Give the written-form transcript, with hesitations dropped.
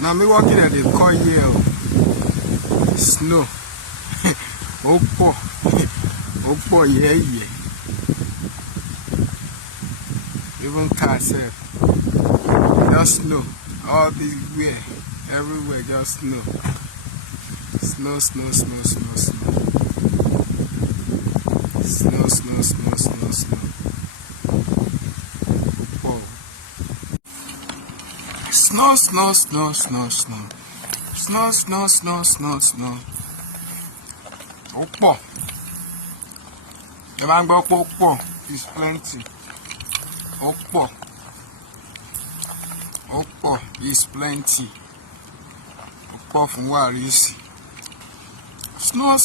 Now Milwaukee that they call here snow. Opo, yeah. Even car self, just snow. All this way, everywhere, just snow. Snow. Whoa. Snow. Opo. The man go opo is plenty. Opo is plenty. Opo from where is snow.